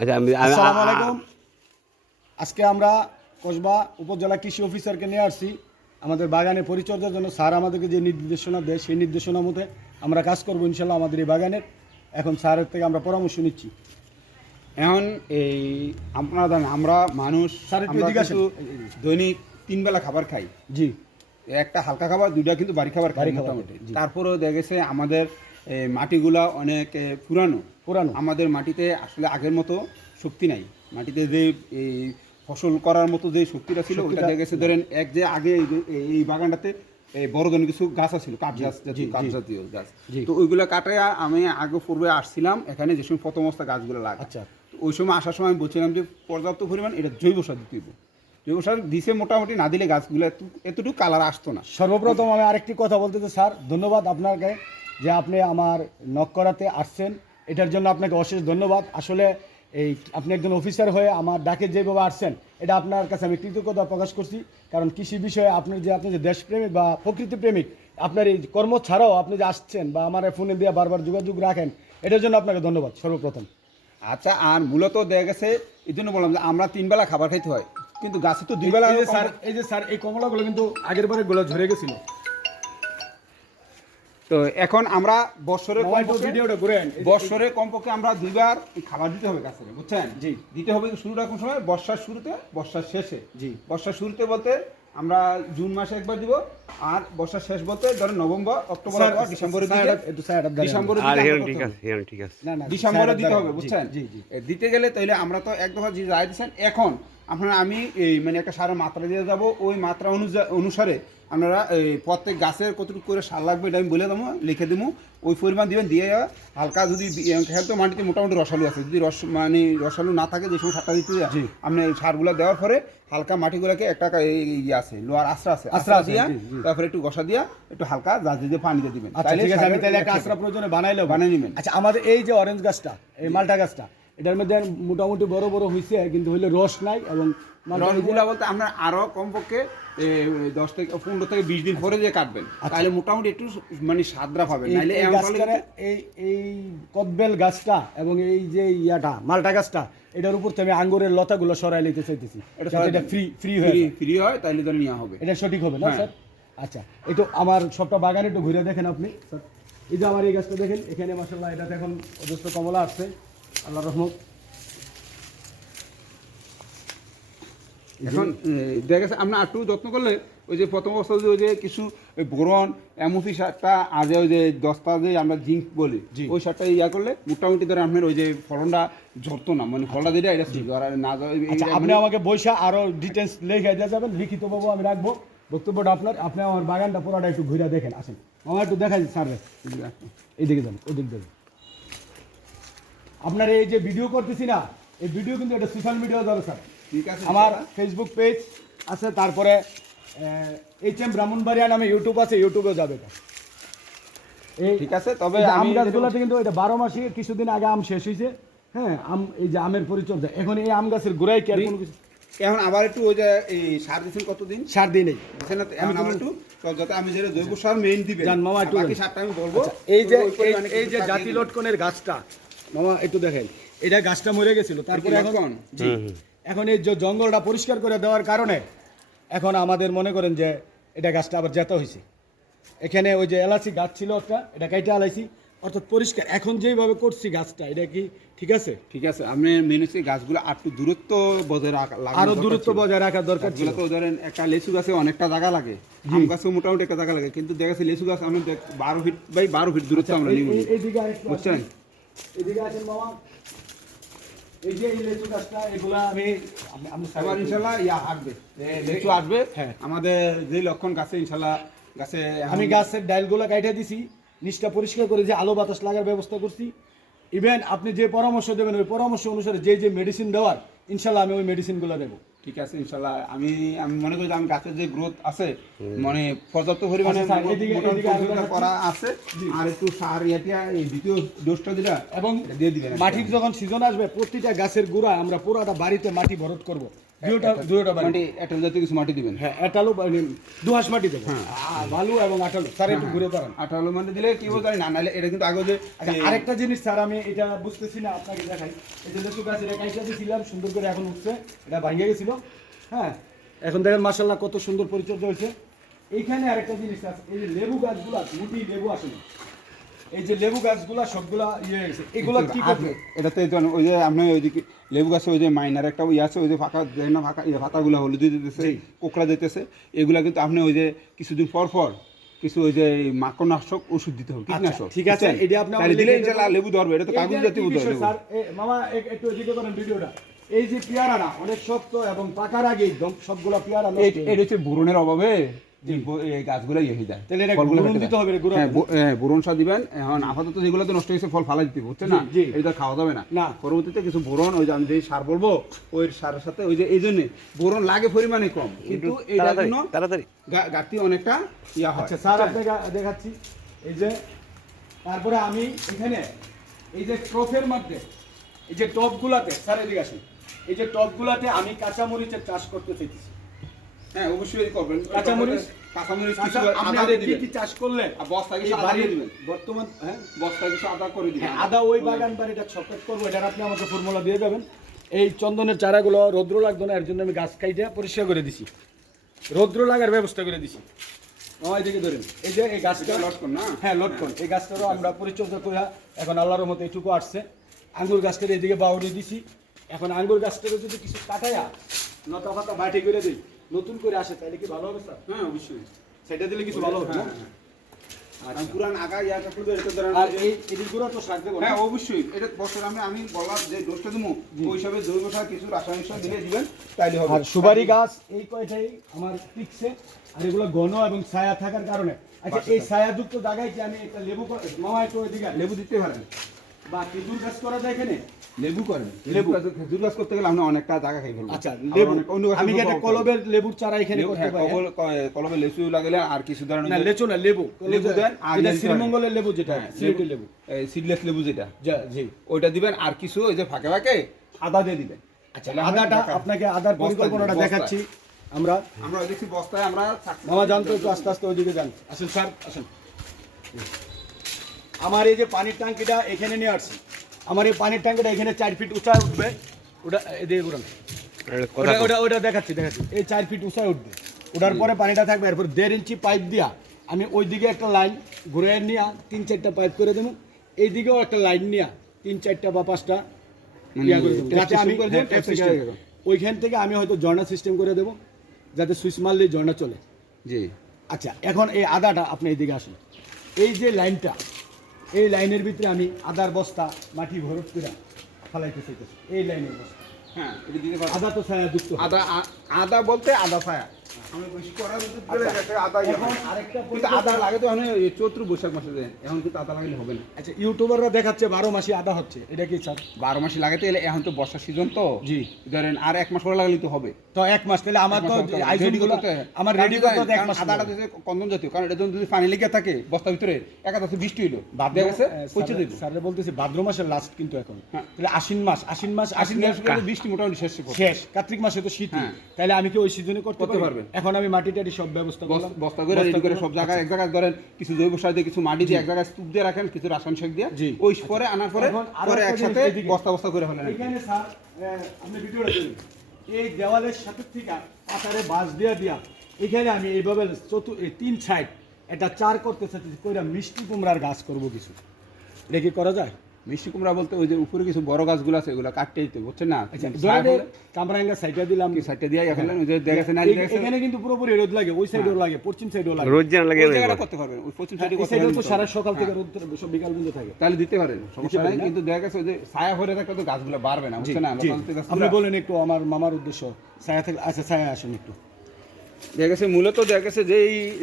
আচ্ছা আসসালামু আলাইকুম। আজকে আমরা কসবা উপজেলা কৃষি অফিসারকে নিয়ে আসছি আমাদের বাগানের পরিচর্যার জন্য। স্যার আমাদেরকে যে নির্দেশনা দেয় সেই নির্দেশনা মতে আমরা কাজ করবো ইনশাল্লাহ আমাদের এই বাগানের। এখন স্যারের থেকে আমরা পরামর্শ নিচ্ছি। এখন এই আপনারা জানেন আমরা মানুষ স্যার একটু আমরা এদিকে আসেন। কিন্তু দৈনিক 3 বেলা খাবার খাই। জি, একটা হালকা খাবার, দুইটা কিন্তু বাড়ি খাবার খাই বাড়ি খাবার, মোটামুটি। জি। তারপরেও দেখা গেছে আমাদের মাটিগুলা অনেক পুরানো। পুরানো। আমাদের মাটিতে আসলে আগের মতো শক্তি নাই। মাটিতে যে এই ফসল করার মতো যে শক্তিটা ছিল ওটা দেখা গেছে। ধরেন এক যে আগে এই বাগানটাতে বড় ধরনের কিছু গাছ আছিল, কাঠ গাছ জাতীয়, কাঠ জাতীয় গাছ। তো ওইগুলো কাটায় আমি আগে পূর্বে আসছিলাম এখানে, যে সময় প্রথম অবস্থা গাছগুলো লাগা। আচ্ছা, ওই সময় আসার সময় আমি বলছিলাম যে পর্যাপ্ত পরিমাণ এটা জৈব সার দিতে হইব। জৈব সার দিছে মোটামুটি, না দিলে গাছগুলো এতটুকু কালার আসতো না। সর্বপ্রথম আমি আরেকটি কথা বলতে চাই স্যার, ধন্যবাদ আপনাকে যে আপনি আমার নক করাতে আসছেন, এটার জন্য আপনাকে অশেষ ধন্যবাদ। আসলে এই আপনি একজন অফিসার হয়ে আমার ডাকে যেভাবে আসছেন এটা আপনার কাছে আমি কৃতজ্ঞতা প্রকাশ করছি। কারণ কৃষি বিষয়ে আপনি যে দেশপ্রেমিক বা প্রকৃতি প্রেমিক, আপনার এই কর্ম ছাড়াও আপনি যে আসছেন বা আমার ফোনে দিয়ে বারবার যোগাযোগ রাখেন, এটার জন্য আপনাকে ধন্যবাদ সর্বপ্রথম। আচ্ছা, আর মূলত দেখা গেছে এই জন্য বললাম যে আমরা 3 বেলা খাবার খাইতে হয়, কিন্তু গাছে তো 2 বেলা। স্যার এই যে স্যার এই কমলাগুলো কিন্তু আগের বারে গুলো ঝরে গেছিল। তো এখন আমরা বছরে ভিডিওটা ঘুরেন। বছরে কমপক্ষে আমরা 2 বার খাবার দিতে হবে গাছে, বুঝছেন? জি। দিতে হবে শুরুটা কোন সময়? বর্ষার শুরুতে, বর্ষার শেষে। জি। বর্ষার শুরুতে বলতে আমরা জুন মাসে একবার দিব, আর বর্ষার শেষ বলতে ধরেন নভেম্বর, অক্টোবর, ডিসেম্বরের দিকে। ডিসেম্বরের আর দিকে হিরণ ঠিক আছে, হিরণ ঠিক আছে। ডিসেম্বরে দিতে হবে, বুঝছেন? জি জি। দিতে গেলে তাইলে আমরা তো এক দফা যে রায় দিচ্ছেন, এখন আপনারা আমি এই মানে একটা সারের মাত্রা দিয়ে যাব, ওই মাত্রা অনুসারে আপনারা এই প্রত্যেক গাছের কতটুকু করে সার লাগবে এটা আমি বলে দেবো, লিখে দেবো, ওই পরিমাণ দিবেন। দিয়ে হালকা যদি খেলতো মাটিতে মোটামুটি রসালু আছে, যদি রসালু না থাকে যে সময় সারটা দিতে যায়, আপনি সারগুলো দেওয়ার পরে হালকা মাটিগুলোকে একটা আছে লোহার আশ্রা দিয়া, তারপরে একটু ঘষা দিয়া একটু হালকা জাজ দিয়ে পানি দিয়ে দিবেন। আচ্ছা ঠিক আছে, আমি তাহলে একটা আশ্রা প্রয়োজনে বানাইলেও বানিয়ে নেবেন। আচ্ছা, আমাদের এই যে অরেঞ্জ গাছটা, এই মালটা গাছটা, এটার মধ্যে মোটামুটি বড় বড় হয়েছে, কিন্তু হইলে রস নাই। এবং রসগুলা বলতে আপনার আরো কমপক্ষে 10 থেকে 15 থেকে 20 দিন পরে যে কাটবেন, তাহলে মোটামুটি একটু মানে সাদরা পাবেন। নাইলে এই কদবেল গাছটা এবং এই যে ইয়াটা মালটা গাছটা, এটার উপর থেকে আমি আঙ্গুরের লতাগুলো সরাই নিতে চাইতেছি, এটা ফ্রি হয়, তাহলে তো নেওয়া হবে। এটা সঠিক হবে না স্যার? আচ্ছা, একটু আমার সবটা বাগান একটু ঘুরে দেখেন আপনি স্যার। এই যে আমার এই গাছটা দেখেন, এখানে মাশাআল্লাহ এটাতে এখন অজস্র কমলা আসছে, আল্লাহর রহমত। এখন দেখা গেছে আমরা একটু যত্ন করলে ওই যে প্রথম অবস্থা ওই যে কিছু বোরন এমওপি সারটা আজে ওই যে 10টা যে আমরা জিঙ্ক বলি, ওই সারটা ইয়া করলে মোটামুটি ধরে আপনার ওই যে ফলনটা ঝরতো না, মানে ফলটা যেটা এটা না। আপনি আমাকে বৈশা আরো ডিটেলস লিখে দিয়ে যাবেন, লিখিত বাবু আমি রাখবো বক্তব্যটা আপনার। আপনি আমার বাগানটা পুরোটা একটু ঘুরে দেখেন, আসেন আমার একটু দেখাই স্যার। এইদিকে যান, ওইদিক দেখেন। আপনার এই যে ভিডিও করতেছি না, এই ভিডিও কিন্তু এটা সোশ্যাল মিডিয়া যাবে স্যার। ঠিক আছে, আমার ফেসবুক পেজ আছে, তারপরে HM ব্রাহ্মণবাড়িয়া নামে ইউটিউব আছে, ইউটিউবেও যাবে এটা। ঠিক আছে, তবে আম গাছগুলোতে কিন্তু এটা 12 মাসই। কিছুদিন আগে আম শেষ হয়েছে, হ্যাঁ, এই যে আমের পরিচর্যা এখন এই আম গাছের গোড়ায় কি আর কোনো কিছু এখন আবার একটু ওই যে এই সার দিচ্ছেন কতদিন? সার দিই নেই আমি আবার একটু যাতে আমি যেটা জৈব সার মেইন দিবেন জান মামা, একটু বাকি সারটা আমি বলবো। এই যে জাতি লটকনের গাছটা মামা একটু দেখেন, এটা গাছটা মরে গেছিল, তারপরে এখন এই যে জঙ্গলটা পরিষ্কার করে দেওয়ার কারণে এখন আমাদের মনে করেন যে এটা গাছটা আবার জেতা হয়েছে। এখানে ওই যে এলাচি গাছ ছিল একটা, এটা কাইটা আলাইছি, অর্থাৎ পরিষ্কার এখন যেভাবে করছি গাছটা, এটা কি ঠিক আছে? ঠিক আছে, আপনি মেনুসে গাছগুলো একটু দূরত্ব বজায় রাখা, আরো দূরত্ব বজায় রাখা দরকার ছিল। তো ধরেন একটা লেচু গাছে অনেকটা জায়গা লাগে, আম গাছেও মোটামুটি একটা জায়গা লাগে, কিন্তু দেখা যাচ্ছে লেচু গাছ আমি 12 ফিট বাই 12 ফিট দূরত্ব আমরা নিব, বুঝছেন? এদিকে আসেন মামা, এই যে এই লেচু গাছটা, এগুলা আমি এবার ইনশাল্লাহ আসবে, লেচু আসবে। হ্যাঁ, আমাদের যে লক্ষণ গাছে ইনশাল্লাহ গাছে আমি গাছের ডালগুলা কাইটা দিছি, নিচটা পরিষ্কার করে যে আলো বাতাস লাগার ব্যবস্থা করছি। ইভেন আপনি যে পরামর্শ দেবেন ওই পরামর্শ অনুসারে যে মেডিসিন দেওয়ার, ইনশাল্লাহ আমি ওই মেডিসিনগুলো দেবো। ঠিক আছে ইনশাল্লাহ। আমি মনে করি যে আমি গাছের যে গ্রোথ আছে মানে পর্যাপ্ত পরিমাণে করা আছে, আর একটু সার ইয়া এই দ্বিতীয় ডোজটা যেটা এবং দিয়ে দিবেন। মাটির যখন সিজন আসবে প্রতিটা গাছের গোড়া আমরা পুরোটা বাড়িতে মাটি ভরট করব, দুয়োটা বাড়ি। মাটি এঁটেল জাতীয় কিছু মাটি দিবেন। হ্যাঁ, আটালো দোআঁশ মাটি দেবো, বালু এবং আটালো। স্যার একটু ঘুরে দাঁড়ান। 18 মাটি দিলে কি বলতে না, নাহলে এটা কিন্তু আগে যে আচ্ছা, আরেকটা জিনিস স্যার আমি এটা বুঝতেছি না, আপনাকে দেখাই। এই যে লেচু গাছ, এটা কাইটা দিয়েছিলাম, সুন্দর করে এখন উঠছে, এটা ভাঙিয়ে গেছিল। হ্যাঁ, এখন দেখেন মাশাআল্লাহ কত সুন্দর পরিচর্যা হয়েছে। এইখানে আরেকটা জিনিস আছে, এই যে লেবু গাছগুলা, মুটি লেবু আসলে, এই যে লেবু গাছগুলা সবগুলা ইয়ে হয়ে গেছে, এগুলা কি করবে? এটাতে ওই যে আপনি ওইদিকে লেবু গাছে ওই যে মাইনার একটা ইয়ে আছে, ওই যে ফাঁকা দেখেন না, ফাঁকা পাতাগুলো হলুদ দিতেছে, কোকড়া দিতেছে, এগুলা কিন্তু আপনি ওই যে কিছুদিন পর পর কিছু ওই যে মাকড়নাশক ওষুধ দিতে হবে, কীটনাশক। ঠিক আছে, এটা আপনি তাহলে দিলে ইনশাআল্লাহ লেবু ধরবে। এটা তো কাগজ জাতীয় লেবু। স্যার মামা একটু এদিকে করেন ভিডিওটা। এই যে পেয়ারাটা অনেক শক্ত এবং পাকার আগে সবগুলা পেয়ারা নষ্ট হয়ে এটা হচ্ছে বোরনের অভাবে যে এই গাছগুলো ইয়ে হয়ে যায়। তাহলে এটা ফলগুলো বোরন ফেটে দিতে যায়। হবে রে, গুঁড়া। হ্যাঁ, বোরন সার দিবেন। এখন আপাতত যেগুলো তো নষ্ট হয়েছে ফল ফালাই দিতে হচ্ছে না, জি। এটা খাওয়া যাবে না। না। পরবর্তীতে কিছু বোরন, ওই যে আমি যে সার বলবো, ওই সারের সাথে ওই যে এই জন্য বোরন লাগে পরিমাণে কম, কিন্তু এইটার জন্য তাড়াতাড়ি ঘাটতি অনেকটা ইয়া হয়। আচ্ছা স্যার, আপনাকে দেখাচ্ছি। এই যে তারপরে আমি এখানে এই যে টপের মধ্যে, এই যে টপগুলাতে, স্যার এদিকে আসুন, এই যে টপগুলাতে আমি কাঁচামরিচের চাষ করতে চাইতেছি। হ্যাঁ, অবশ্যই করবেন। কাঁচামরিচ কিছু আপনি আদা দিয়ে কি দিবেন। কি চাষ করলে আর বস্তা কিছু এই আদা দিয়ে বাড়ির দিবেন। বর্তমান, হ্যাঁ, বস্তা কিছু আদা করে দিবেন। হ্যাঁ, আদা ওই বাগান বাড়িটা ছপেট করবো, এটার আপনি আমাকে ফর্মুলা দিয়ে দেবেন। এই চন্দনের চারাগুলো রৌদ্র লাগতো না, এর জন্য আমি গাছ কাইটা পরিষ্কার করে দিছি, রৌদ্র লাগার ব্যবস্থা করে দিছি। আমার দিকে ধরেন, এই যে এই গাছটা লটকন না? হ্যাঁ, লটকন। এই গাছটারও আমরা পরিচর্যা করে এখন আল্লাহর মতো এটুকু আসছে। আঙ্গুর গাছটার এইদিকে বাউরি দিছি। এখন আঙ্গুর গাছটাকে যদি কিছু কাটাইয়া লতা পাতা বাটি করে দিই, নতুন করে আসে, তাহলে কি ভালো হবে স্যার? হ্যাঁ, অবশ্যই। সেটা দিলে কিছু ভালো হবে না? আর পুরান আগা ইয়াটা করবে, এটা ধরেন। আর এই এদিকগুলো তো সার দেবো না? হ্যাঁ, অবশ্যই। এটা বছর আমি বললাম যে ডোজটা দেবো, ওই হিসাবে জৈব সার কিছু রাসায়নিক সার দিয়ে দিবেন, তাইলে হবে। আর সুপারি গাছ এই কয়টাই আমার টিকছে। আর এগুলো ঘন এবং ছায়া থাকার কারণে। আচ্ছা, এই ছায়াযুক্ত জায়গায় কি আমি একটা লেবু মামা একটু ওইদিকে লেবু দিতে পারেন বা খেজুর গাছ করা যায় এখানে? লেবু করেন। লেবু। খেজুর গাছ করতে গেলে আপনি অনেকটা জায়গা খাই ফেলবেন। আচ্ছা, আবার লেবু অন্য গাছ আমি কি একটা কলবের লেবুর চারা এখানে লেবু, করতে হ্যাঁ, পারি? কলবে লেচু লাগালে আর কিছু ধরনের না, লেচু না, লেবু। লেবু দেন, আর এটা ইয়ে শ্রীমঙ্গলের লেবু, যেটা সিলেটের লেবু। সিডলেস লেবু যেটা, জি। ওইটা দিবেন। আর কিছু ওই যে ফাঁকে ফাঁকে আদা দিয়ে দিবেন। আচ্ছা, আদাটা আপনাকে আদার বস্তায় পরিকল্পনাটা দিবেন, দেখাচ্ছি আমরা। আমরা দেখছি বস্তায় আমরা মামা জানতো, একটু আস্তে আস্তে ওইদিকে যান। আসেন স্যার, আসেন। আমার এই যে পানির ট্যাঙ্কিটা এখানে নিয়ে আসছি। আমার এই পানির ট্যাঙ্কিটা এখানে 4 ফিট উঁচা উঠবে। ওটা এদিকে ঘুরান। ওটা দেখাচ্ছি। এই 4 ফিট উঁচা উঠবে। ওঠার পরে পানিটা থাকবে। এরপর 1.5 ইঞ্চি পাইপ দিয়া আমি ওই দিকে একটা লাইন ঘুরে নিয়ে 3-4টা পাইপ করে দেবো। এই দিকেও একটা লাইন নিয়ে 3-4টা বা 5টা ইয়া করে দেবো, যাতে আমি ট্যাপ সিস্টেম, ওইখান থেকে আমি হয়তো ঝর্ণা সিস্টেম করে দেবো, যাতে সুইচ মারলেই ঝর্ণা চলে। জি। আচ্ছা, এখন এই আদাটা আপনি এইদিকে আসুন। এই যে লাইনটা, এই লাইনের ভিতরে আমি আদার বস্তা মাটি ভরত করে ফালাইতে চাইতেছি। এই লাইনের বস্তা, হ্যাঁ, এটা দিতে পারেন। আদা তো ছায়া যুক্ত। আদা বলতে আদা ছায়া। আমি বেশি করার ভিতরে আদা এখন আরেকটা কিন্তু আদা লাগে তো এখন চৈত্র বৈশাখ মাসে দেন, এখন কিন্তু আদা লাগালে হবে না। আচ্ছা, ইউটিউবাররা দেখাচ্ছে 12 মাসে আদা হচ্ছে, এটা কি স্যার? 12 মাসে লাগাতে এলে এখন তো বর্ষার সিজন তো, জি। ধরেন আর 1 মাস পরে লাগালে তো হবে। তো 1 মাস, তাহলে আমার তো আইজনগুলো আমার রেডি করতে তো 1 মাস। আদাটা দিতে কন্দন জাতীয়, কারণ এটা যদি পানি লেগে থাকে বস্তার ভিতরে, একাদশে বৃষ্টি হইলো বাদ দিয়ে গেছে, পচে যাবে। স্যার বলতেছি ভাদ্র মাসের লাস্ট কিন্তু এখন, হ্যাঁ। তাহলে আশ্বিন মাস বৃষ্টি মোটামুটি শেষ শেষ, কার্তিক মাসে তো শীত। হ্যাঁ। তাহলে আমি কি ওই সিজনে করতে করতে পারবেন? পারবেন। এখন আমি মাটি টাটি সব ব্যবস্থা করলাম, বস্তা করে রেডি করে সব জায়গায় এক জায়গায় ধরেন কিছু জৈব সার দিয়ে কিছু মাটি দিয়ে এক জায়গায় স্তূপ দিয়ে রাখেন, কিছু রাসায়নিক সার দিয়ে, জি। ওই পরে আনার পরে এখন আরো পরে একটা একসাথে জিনিস এদিকে। বস্তা করে ফেলেন। এখানে স্যার আপনি ভিডিওটা দেখুন, এই দেওয়ালের সাথে থেকে পাতারে বাঁশ দিয়া এখানে আমি এইভাবে 3 সাইড একটা 4 করতে চাচ্ছি, কইরা মিষ্টি কুমড়ার গাছ করব কিছু। এটা কি করা যায়? মিষ্টি কুমড়া বলতে ওই যে উপরে কিছু বড় গাছগুলো আছে, ওগুলো কাটতে দিতে, বুঝছেন না? আচ্ছা, কামরাঙ্গা সাইডটা দিলাম, কি সাইডটা দিয়ে ফেলেন, ওই যে দেখেছেন না, এখানে কিন্তু পুরোপুরি রোদ লাগে, ওই সাইডেও লাগে, পশ্চিম সাইডেও লাগে। রোজ যেন লাগে ওই জায়গাটা করতে পারবেন, ওই পশ্চিম সাইডে এই করতে সাইডেও তো পারবেন। সারা সকাল থেকে রোদ সব বিকাল পর্যন্ত থাকে। তাহলে দিতে পারেন, সমস্যা নাই। পারেন না? কিন্তু দেখা গেছে ওই যে ছায়া ভরে থাকলে তো গাছগুলো বাড়বে না, বুঝছেন না? জি, লতাজাতীয় গাছগুলো- আপনি বলেন একটু আমার মামার উদ্দেশ্য। ছায়া থেকে, আচ্ছা ছায়া আসেন একটু। দেখা গেছে মূলত দেখা গেছে যে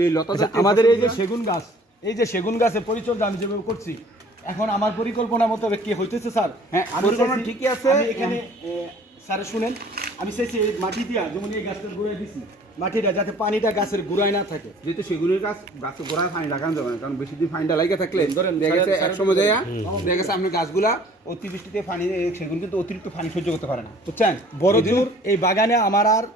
এই লতা আচ্ছা, আমাদের এই যে সেগুন গাছ, এই যে সেগুন গাছের পরিচর্যা আমি যেভাবে করছি, এখন আমার পরিকল্পনা মতো কি হইতেছে স্যার? হ্যাঁ, আমি পরিকল্পনা চাইছি- ঠিকই আছে। আমি এখানে স্যার শুনেন, আমি চাইছি এই মাটি দিয়া, যেমন এই গাছটার গোড়ায় দিছি, মাটিটা যাতে পানিটা গাছের গুড়ায় না থাকে। যেহেতু সেগুলির গাছের গোড়ায় পানি লাগানো যাবে না, কারণ বেশি দিন পানিটা লাগে থাকলে ধরেন, দেখা গেছে স্যার, এক সময় যায় দেখা গেছে আপনার গাছগুলা অতিবৃষ্টিতে পানি, সেগুলো কিন্তু অতিরিক্ত পানি সহ্য করতে পারে না, বুঝছেন? বড় জোর এই বাগানে আমার আর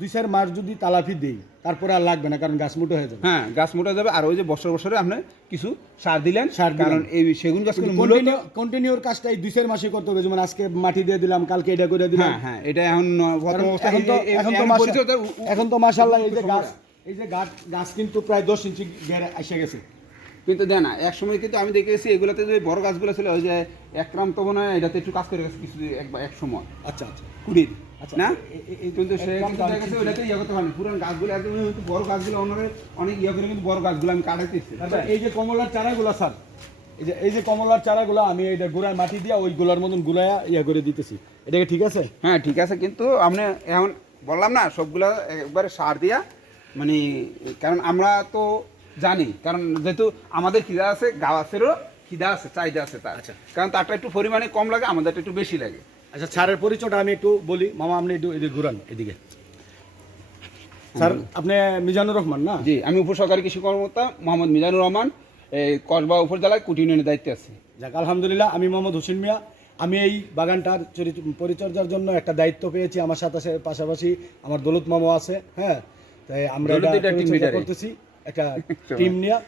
2-4 মাস যদি তালাফি দিই তারপরে আর লাগবে না, কারণ গাছ মোটা হয়ে যাবে। হ্যাঁ, গাছ মোটা যাবে। আর ওই যে বছরে আপনি কিছু সার দিলেন, সার দিলাম। কারণ এই সেগুন গাছগুলো মূলত কন্টিনিউর কাজটা এই 2-4 মাসে করতে হবে। যেমন আজকে মাটি দিয়ে দিলাম, কালকে এটা করে দিলাম। হ্যাঁ, এটা এখন প্রথম অবস্থা এখন তো মাশাআল্লাহ এই যে গাছ কিন্তু প্রায় 10 ইঞ্চি ঘেরে এসে গেছে। কিন্তু দেয় না, এক সময় কিন্তু আমি দেখেছি এগুলাতে যে বড় গাছগুলো ছিল ওই যে একরাম তো মনে হয় এটাতে একটু কাজ করে গেছে কিছু এক সময় আচ্ছা আচ্ছা কুড়ির আচ্ছা, না, এই কিন্তু সে একরাম কিন্তু তো আমি দেখা গেছে ওইটাতে ইয়ে করতে পারেন পুরান গাছগুলো একদম কিন্তু বড় গাছগুলো অনেক ইয়ে করে কিন্তু বড় গাছগুলো আমি কাটাইতেছি। তারপর এই যে কমলার চারাগুলো স্যার, এই যে কমলার চারাগুলো আমি এইটা গুড়ায় মাটি দিয়ে ওইগুলোর মতন গুড়ায়া ইয়া করে দিতেছি। এটাকে ঠিক আছে? হ্যাঁ ঠিক আছে, কিন্তু আপনি এখন বললাম না সবগুলো একবারে সার দিয়া, মানে কারণ আমরা তো জানি, কারণ যেহেতু আমাদের খিদা আছে, গাছেরও খিদা আছে, চাহিদা আছে তার, আচ্ছা। কারণ তারটা একটু পরিমাণে কম লাগে, আমাদেরটা একটু বেশি লাগে। আচ্ছা, স্যারের পরিচয়টা আমি একটু বলি। মামা আপনি একটু এদিকে ঘুরান, এদিকে। স্যার আপনি মিজানুর রহমান না? জি, আমি উপসহকারী কৃষি কর্মকর্তা মোহাম্মদ মিজানুর রহমান, এই কসবা উপজেলায় কুটি ইউনিয়নের দায়িত্বে আছি। যাক আলহামদুলিল্লাহ, আমি মোহাম্মদ হোসেন মিয়া। আমি এই বাগানটার পরিচর্যার জন্য একটা দায়িত্ব পেয়েছি। আমার সাথে পাশাপাশি আমার দৌলত মামা আছে। হ্যাঁ, তাই আমরা দৌলত এটা এটা team পরিচর্যা leader-ই। করতেছি একটা টিম নিয়ে।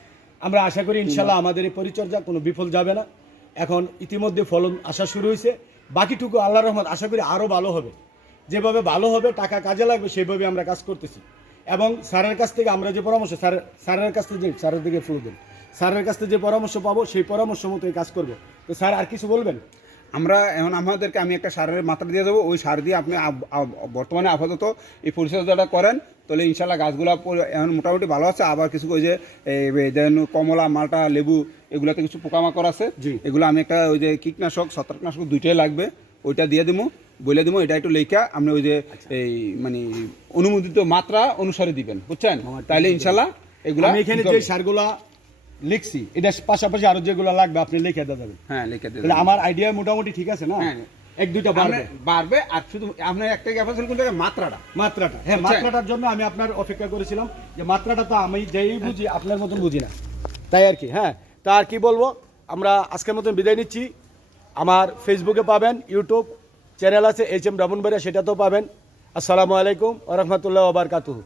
আমরা আশা করি ইনশাল্লাহ আমাদের এই পরিচর্যা কোনো বিফল যাবে না। এখন ইতিমধ্যে ফলন আসা শুরু হয়েছে, বাকিটুকু আল্লাহর রহমত আশা করি আরও ভালো হবে। যেভাবে ভালো হবে, টাকা কাজে লাগবে, সেইভাবে আমরা কাজ করতেছি। এবং স্যারের কাছ থেকে আমরা যে পরামর্শ, স্যারের কাছ থেকে স্যারের দিকে ফুল দেন, স্যারের কাছ থেকে যে পরামর্শ পাবো সেই পরামর্শ মতো এই কাজ করবো। তো স্যার আর কিছু বলবেন? আমরা এখন আমাদেরকে আমি একটা সারের মাত্রা দিয়ে যাবো, ওই সার দিয়ে আপনি বর্তমানে আপাতত এই পরিচর্যাটা করেন, তাহলে ইনশাল্লাহ গাছগুলো এখন মোটামুটি ভালো আছে। আবার কিছু ওই যে যেন কমলা, মালটা, লেবু এগুলোতে কিছু পোকামাকড় আছে, জি। এগুলো আমি একটা ওই যে কীটনাশক, ছত্রাকনাশক দুইটাই লাগবে, ওইটা দিয়ে দেবো, বলে দেবো। এটা একটু লেখা আপনি ওই যে এই মানে অনুমোদিত মাত্রা অনুসারে দিবেন, বুঝছেন? তাহলে ইনশাল্লাহ এগুলো আমি এখানে যে সারগুলা লিখছি, এটা পাশাপাশি আরো যেগুলো লাগবে আপনি লিখে দেওয়া যাবে। হ্যাঁ লিখে তাহলে দেবেন। আমার আইডিয়া মোটামুটি ঠিক আছে না? হ্যাঁ, 1-2টা বাড়বে। বাড়বে। আর শুধু আপনার একটা গ্যাপ আছে কোন জায়গায় মাত্রাটা, মাত্রাটা, হ্যাঁ মাত্রাটার জন্য আমি আপনার অপেক্ষা করেছিলাম যে মাত্রাটা তো আমি যেই বুঝি আপনার মতন বুঝি না, তাই আর কি। হ্যাঁ, তা আর কি বলবো, আমরা আজকের মতন বিদায় নিচ্ছি। আমার ফেসবুকে পাবেন, ইউটিউব চ্যানেল আছে HM ব্রাহ্মণবাড়িয়া, সেটাতেও পাবেন। আসসালামু আলাইকুম ওয়া রাহমাতুল্লাহি ওয়া বারাকাতুহু।